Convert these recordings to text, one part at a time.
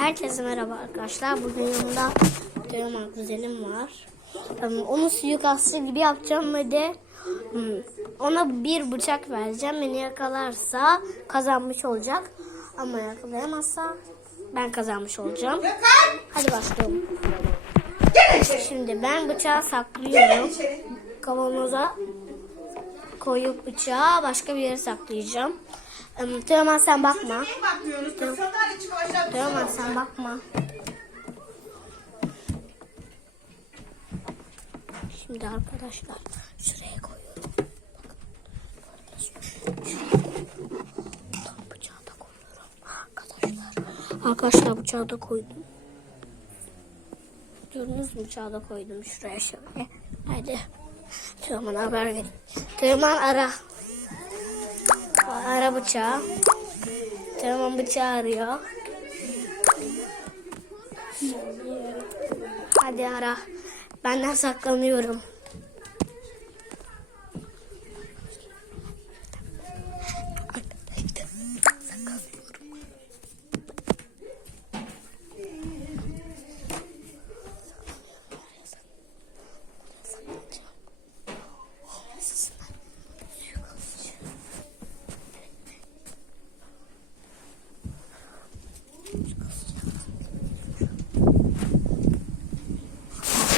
Herkese merhaba arkadaşlar. Bugün yanımda Teoman kuzenim var. Onu suikastçı gibi yapacağım ve de um, ona bir bıçak vereceğim. Beni yakalarsa kazanmış olacak. Ama yakalayamazsa ben kazanmış olacağım. Hadi başlayalım. Şimdi ben bıçağı saklıyorum. Kavanoza koyup bıçağı başka bir yere saklayacağım. Um, Teoman sen bakma. Sandalye çıkıyor aşağı düşüyor. Teoman sen bakma. Şimdi arkadaşlar şuraya koyuyorum. Bakın. Bıçağı da koyuyorum. Arkadaşlar. Arkadaşlar bıçağı da koydum. Gördünüz mü bıçağı da koydum şuraya şöyle. Hadi. Teoman'a haber verin. Teoman ara. Ara bıçağı. Teoman bıçağı arıyor. Hadi ara. Benden saklanıyorum.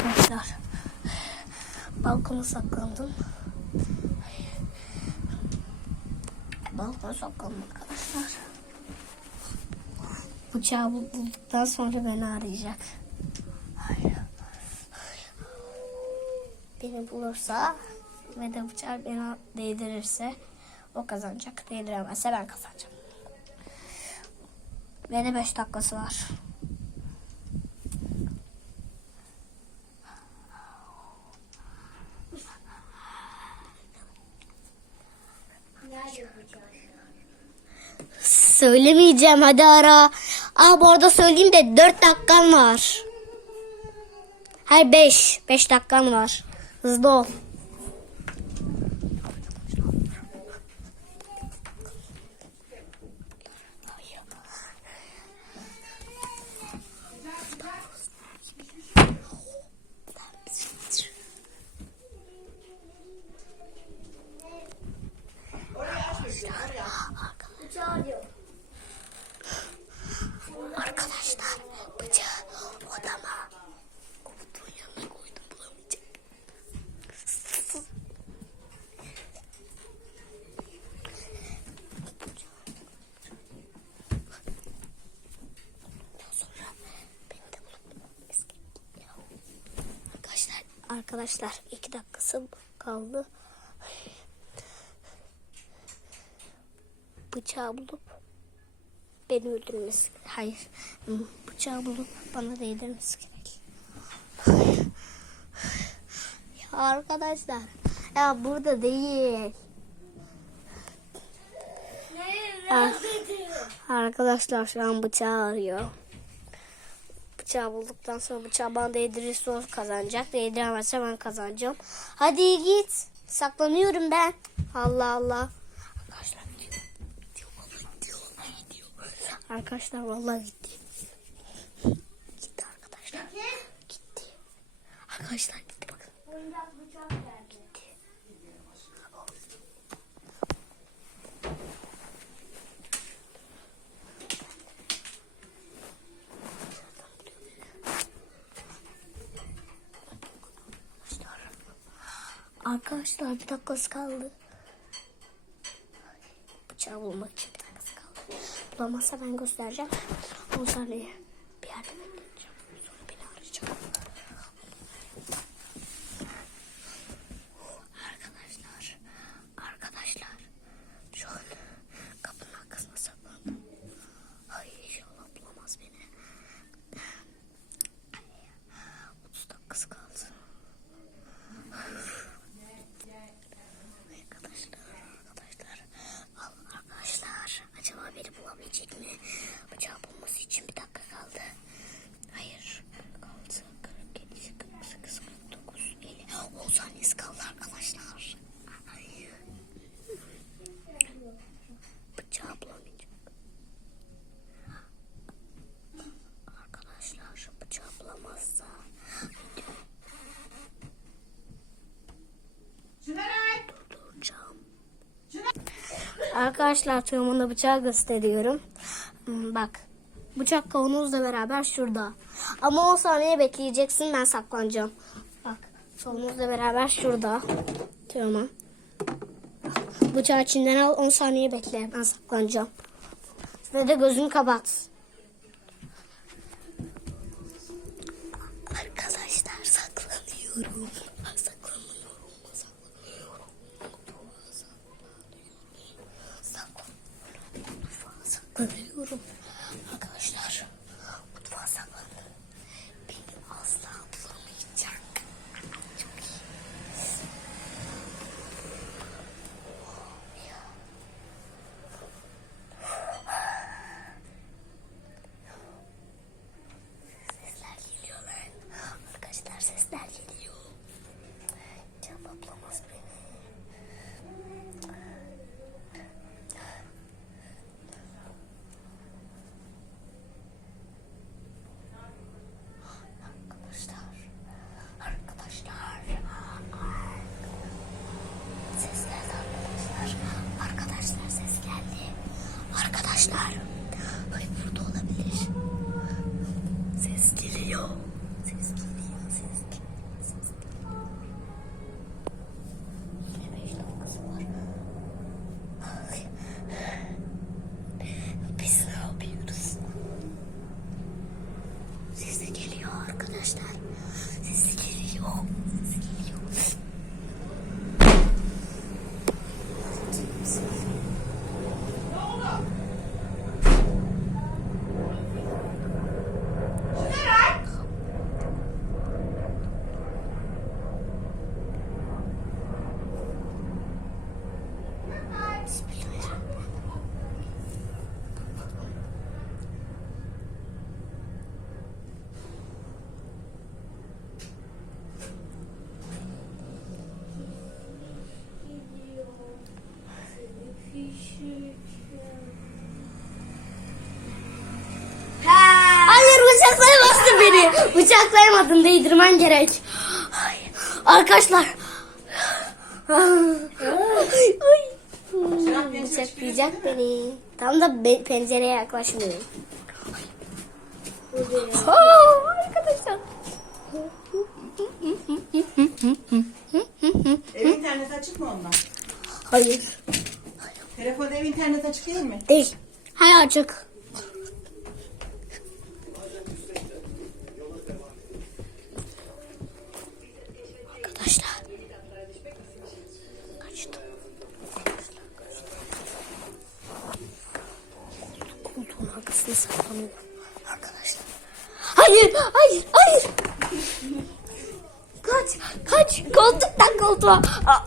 Arkadaşlar balkona saklandım. Balkona saklandım arkadaşlar. Bıçağı bul- bulduktan sonra beni arayacak. Beni bulursa ve de bıçağı beni değdirirse o kazanacak. Değdiremezse ben kazanacağım. Ve de 5 dakikası var. Söylemeyeceğim hadi ara. Aa bu arada söyleyeyim de 4 dakikan var. Hayır 5. 5 dakikan var. Hızlı ol. Arkadaşlar, iki dakikası kaldı. Bıçağı bulup beni öldürmesi hayır bıçağı bulup bana değdirmesi gerek. Ya arkadaşlar ya burada değil. Ah, Arkadaşlar şu an bıçağı arıyor. Bıçağı bulduktan sonra bıçağı bana değdirirse o kazanacak. Değdiremezse ben kazanacağım. Hadi git. Saklanıyorum ben. Allah Allah. Arkadaşlar gidiyor. Gidiyor vallahi gidiyor. Vallahi gidiyor. Arkadaşlar vallahi gitti. Gitti arkadaşlar. Gitti. Arkadaşlar gitti bakın. Gitti. Arkadaşlar bir dakikası kaldı. Bıçağı bulmak için bir dakikası kaldı. Bulamazsa ben göstereceğim. 10 saniye bir yerde bekleyeceğim. saniyesi kaldı arkadaşlar. Ay. Bıçağı bulamayacağım. Arkadaşlar şu bıçağı bulamazsa. Durduracağım. Arkadaşlar tüyümünde bıçağı gösteriyorum. Hmm, bak. Bıçak kavanozla beraber şurada. Ama 10 saniye bekleyeceksin ben saklanacağım. Kavanozla beraber şurada. Teoman. Bıçağı içinden al 10 saniye bekle. Ben saklanacağım. De gözünü kapat. Bıçaklayamadın değdirmen gerek. Hayır. Arkadaşlar. Ay, ay. Bıçaklayacak beni. Tam da be- pencereye yaklaşmıyor. Arkadaşlar. Ev internet açık mı ondan? Hayır. Telefonda ev internet açık değil mi? Değil. Hayır açık. Hayır, hayır. Kaç, kaç. Koltuktan koltuğa. Allah.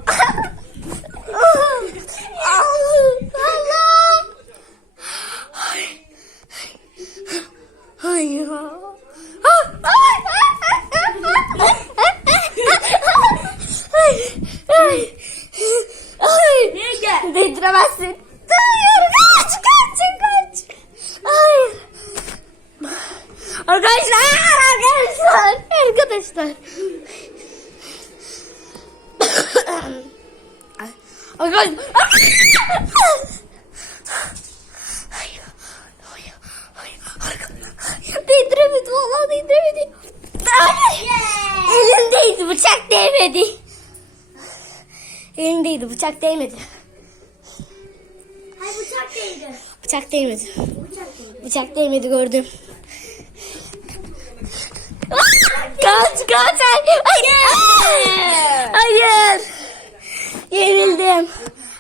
Hayır. Değdiremezsin. Hayır kaç kaç. Hayır. Arkadaşlar arkadaşlar arkadaşlar. Arkadaşlar. Değdiremedi. Vallahi değdiremedi. Hayır. Elimdeydi. Bıçak değmedi. Elimdeydi. Bıçak değmedi. Hayır bıçak değdi. Bıçak değmedi. Bıçak değmedi gördüm. Kaç kaç hayır. Hayır. Hayır. Yenildim.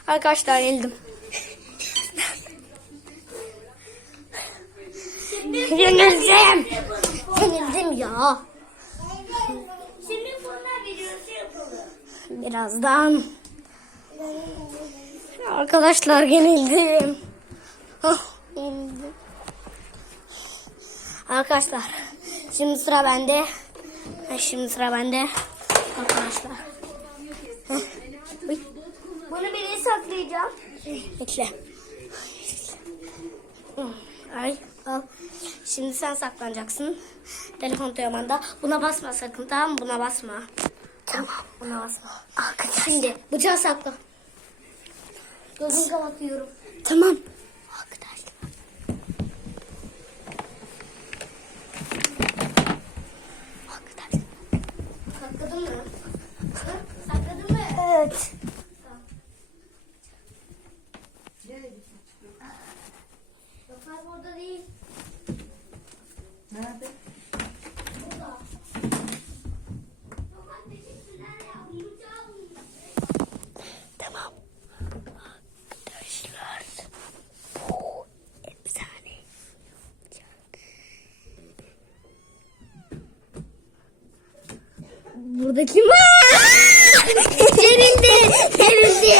Arkadaşlar yenildim. Yenildim. Yenildim ya. Şimdi bunlar videosu yapalım. Birazdan. Arkadaşlar yenildim. Ah, yenildim. Arkadaşlar şimdi sıra bende. Ha, Şimdi sıra bende. Arkadaşlar. Bunu biri saklayacağım. Bekle. Hı, Ay al. Şimdi sen saklanacaksın. Telefon Teoman'da. Buna basma sakın tamam mı? Buna basma. Tamam. Buna basma. Arkadaşlar. Şimdi bıçağı sakla. Gözünü kapatıyorum. Tamam. Sakladın mı? Sakladın mı? Evet. Yok abi orada değil. Nerede? Burada. Yok abi teşekkürler ya. Yumurtağı bulmuş. Tamam. Arkadaşlar. Bu efsane. Burada kim var? Gerildi. Gerildi.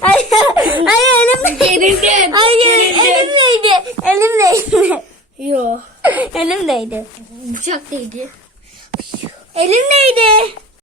Hayır. Hayır elim. Gerildim. Hayır elimdeydi. Elimdeydi. Yok. Elimdeydi. Bıçak değdi. Elimdeydi.